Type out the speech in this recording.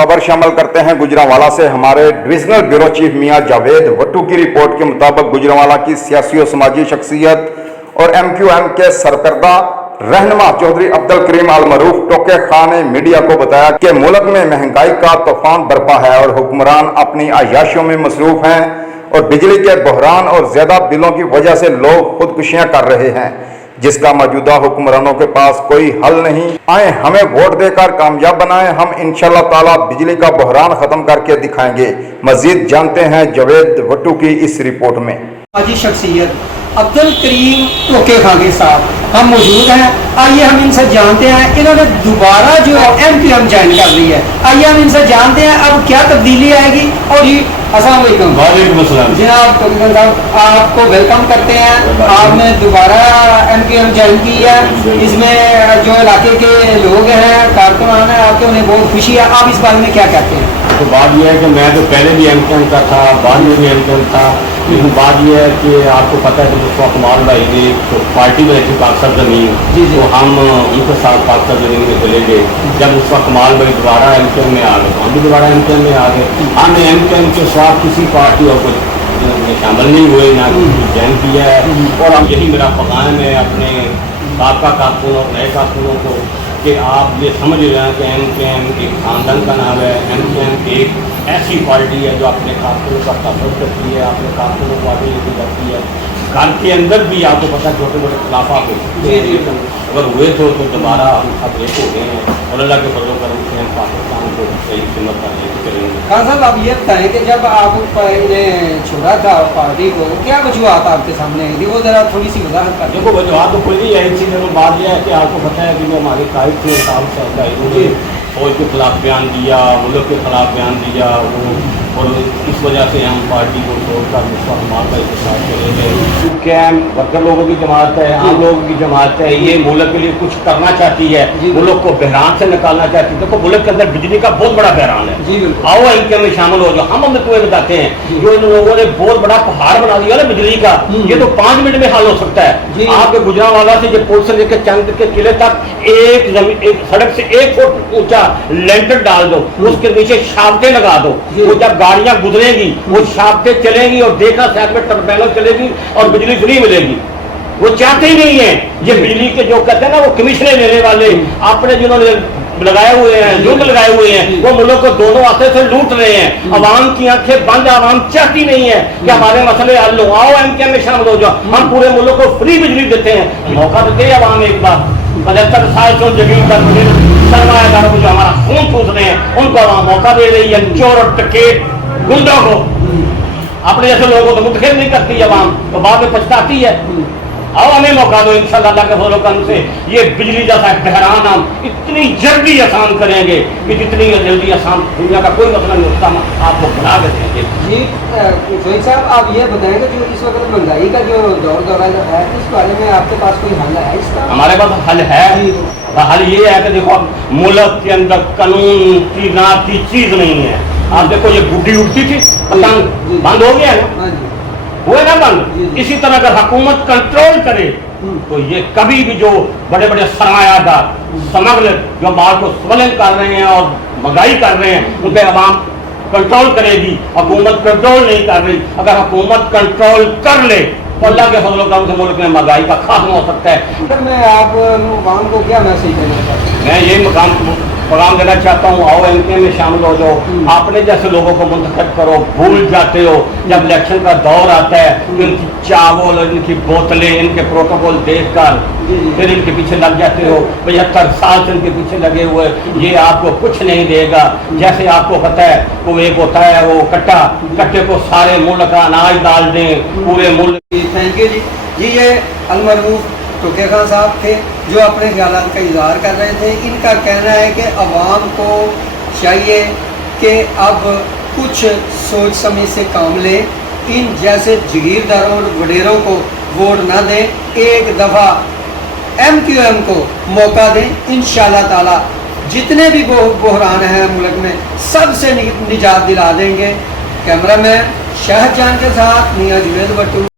खबर शामिल करते हैं गुजरांवाला से। हमारे डिविजनल ब्यूरो चीफ मियां जावेद वट्टू की रिपोर्ट के मुताबिक गुजरांवाला की सियासी और समाजी शख्सियत और MQM के सरकर्दा रहनुमा चौधरी अब्दुल करीम अल मरूफ टोके खान ने मीडिया को बताया कि मुल्क में महंगाई का तूफान बरपा है और हुक्मरान अपनी अय्याशियों में मसरूफ हैं और बिजली के बहरान और ज्यादा बिलों की वजह से लोग खुदकुशियां कर रहे हैं, जिसका मौजूदा हुक्मरानों के पास कोई हल नहीं। आए हमें वोट देकर कामयाब बनाएं, हम इंशाल्लाह ताला बिजली का बहरान खत्म करके दिखाएंगे। मजीद जानते हैं जावेद वट्टू की इस रिपोर्ट में। समाजी शख्सियत अब्दुल करीम टोके खान साहब हम मौजूद हैं। आइए हम इनसे जानते हैं, इन्होंने दोबारा जो MQM ज्वाइन कर ली है। आइए हम इनसे जानते हैं अब क्या तब्दीली आएगी। और जी अस्सलाम वालेकुम। वालेकुम अस्सलाम। जनाब टोके खान साहब आपको वेलकम करते हैं। आपने दोबारा MQM ज्वाइन की है। इसमें जो इलाके के लोग हैं, कारकुनान हैं, आपके उन्हें बहुत खुशी है। आप इस बारे में क्या कहते हैं? तो बात यह है कि मैं तो पहले भी MQM का था, बाद में भी MQM था, लेकिन बात यह है कि आपको पता है कि उस वक्त कमाल भाई ने तो पार्टी में रखी पाकिस्तान ज़मीन, तो हम उनके साथ पाकिस्तान ज़मीन में चले गए। जब उस वक्त कमाल भाई दोबारा MQM में आ गए तो हम भी दोबारा MQM में आ गए। हमने MQM के साथ किसी पार्टी और कुछ शामिल नहीं हुए, ना ज्वाइन किया है। और अब यही मेरा पैगाम है अपने साबका कारकुन और नए कारकुनों को कि आप ये समझ रहे हैं कि MQM एक खानदान का नाम है। MQM एक ऐसी पार्टी है जो अपने कारकुनों का तफर करती है, अपने कारकुनों को आगे लेके जाती है। घर के अंदर भी आपको पता छोटे मोटे खिलाफा हो अगर हुए तो दोबारा हम सब एक हो गए हैं और अल्लाह के फजल करम से हम पाकिस्तान को सही खिदमत करने करेंगे। खान साहब आप ये बताएं कि जब आप इन्हें छोड़ा था पार्टी को, क्या वजूहत आपके सामने आई थी, वो ज़रा थोड़ी सी वजाहत कर। देखो वजूहत तो कोई नहीं आई थी, लेकिन बात यह है कि आपको पता है कि जो हमारे कायद थे साहब साहब फौज के खिलाफ बयान दिया, मुल्क के खिलाफ बयान दिया वो, और इस वजह से हम पार्टी को छोड़कर मुसलमान के साथ चले गए। MQM वर्कर लोगों की जमात है, आम लोगों की जमात है, ये मुल्क के लिए कुछ करना चाहती है, मुल्क को बहरान से निकालना चाहती है। देखो मुल्क के अंदर बिजली का बहुत बड़ा बहरान है। आओ MQM में शामिल हो जाओ। हम तुम्हें बताते हैं जो इन लोगों ने बहुत बड़ा पहाड़ बना दिया ना बिजली का, ये तो 5 मिनट में हल हो सकता है। आपके गुजरांवाला से जो पुल से लेकर चंद के किले तक एक सड़क से 1 फुट ऊंचा लेंटर डाल दो, उसके नीचे शाफ्टें लगा दो। वो जब गाड़ियां गुजरेगी वो शाफ्टें चलेगी और देखा साइड में टर्बैनर चलेगी और बिजली फ्री मिलेगी। वो चाहते ही नहीं है ये बिजली के जो कहते हैं ना वो कमीशनें लेने वाले अपने जिन्होंने लगाए हुए हैं, जुर्म लगाए हुए हैं, वो मुल्क को दोनों हाथों से लूट रहे हैं। अवाम की आंखें बंद, अवाम चाहती नहीं है कि हमारे मसले हल हो। आओ MQM में शामिल हो जाओ, हम पूरे मुल्क को फ्री बिजली देते हैं। मौका देते हैं अवाम एक बार 75 साल से जमीन पर सरमायादारों को जो हमारा खून चूस रहे हैं उनको अवाम मौका दे रही है। चोर और टकेत गुंडों को, अपने जैसे लोगों को तो मुतखिर नहीं करती अवाम, तो बाद में पछताती है। आओ हमें मौका दो, इंशाअल्लाह अल्लाह के फजल करम से ये बिजली जैसा बहरान हम इतनी जल्दी आसान करेंगे कि जितनी जल्दी आसान दुनिया का कोई मसला नहीं होता, हम आपको बना के देंगे। जी शहीद साहब आप ये बताएंगे जो इस वक्त महंगाई का जो दौर है इस बारे में आपके पास कोई हल है इसका? हमारे पास हल है। हल ये है कि देखो मुल्क के अंदर कानून की नाम की चीज नहीं है। आप देखो ये गुड्डी उड़ती थी, पतंग बंद हो गया ना, हुए ना बंद। इसी तरह अगर हुकूमत कंट्रोल करे तो ये कभी भी जो बड़े बड़े सरमायादार समग्र जो माल को स्मगलिंग कर रहे हैं और महंगाई कर रहे हैं उन पर अवाम कंट्रोल करेगी। हुकूमत कंट्रोल नहीं कर रही, अगर हुकूमत कंट्रोल कर ले तो अल्लाह के फजल करम से मुल्क में महंगाई का खात्मा हो सकता है। सर मैं आप अवाम को क्या मैसेज देना चाहता हूँ? मैं ये पैगाम देना चाहता हूँ, आओ MQM में शामिल हो जाओ, अपने जैसे लोगों को मुंतखब करो। भूल जाते हो जब इलेक्शन का दौर आता है कि इनकी चावल और इनकी बोतलें, इनके प्रोटोकॉल देखकर फिर इनके पीछे लग जाते हो। 75 साल से इनके पीछे लगे हुए, ये आपको कुछ नहीं देगा। जैसे आपको पता है वो एक होता है वो कट्टे को सारे मुल्क का अनाज डाल दें पूरे मुल्क। थैंक यू जी। जी ये अलमरूफ टोके खान साहब थे जो अपने ख्यालात का इजहार कर रहे थे। इनका कहना है कि अवाम को चाहिए कि अब कुछ सोच समझ से काम लें, इन जैसे जगीरदारों और वडेरों को वोट ना दें, एक दफ़ा MQM को मौका दें। इंशाअल्लाह ताला जितने भी बहरान हैं मुल्क में सबसे निजात दिला देंगे। कैमरामैन शहजान के साथ मियां जावेद वट्टू।